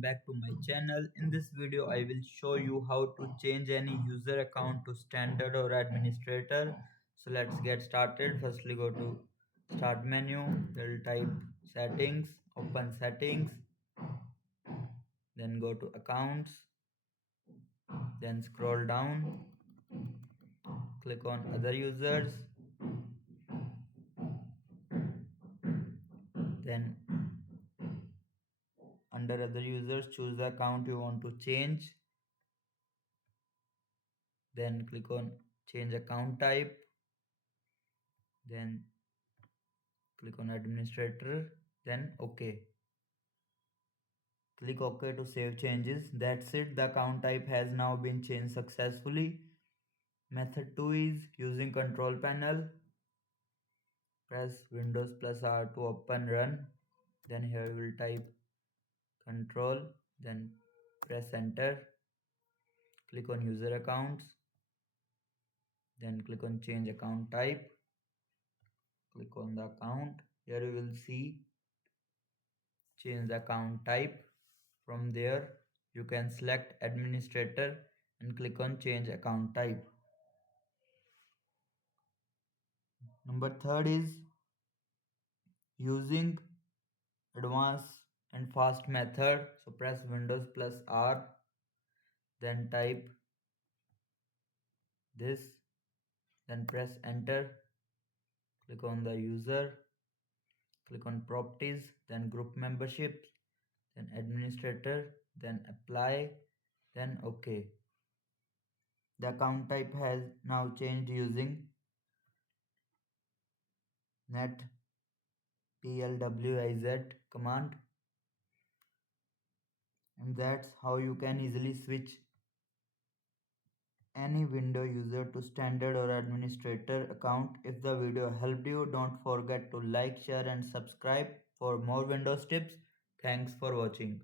back to my channel. In this video I will show you how to change any user account to standard or administrator. So let's get started. Firstly go to start menu, we'll type settings, open settings, then go to accounts, then scroll down, click on other users, then under other users choose the account you want to change, then click on change account type, then click on administrator, then OK. Click OK to save changes. That's it. The account type has now been changed successfully. Method 2 is using control panel. Press Windows plus R to open run. Then here we will type control. Then press enter. Click on user accounts. Then click on change account type. Click on the account. Here you will see change the account type. From there you can select administrator and click on change account type. Number third is using advanced and fast method. So press Windows plus R, then type this, then press enter. Click on the user, click on properties, then group memberships, then administrator, then apply, then OK. The account type has now changed using NETPLWIZ command, and that's how you can easily switch any window user to standard or administrator account. If the video helped you, don't forget to like, share and subscribe for more Windows tips. Thanks for watching.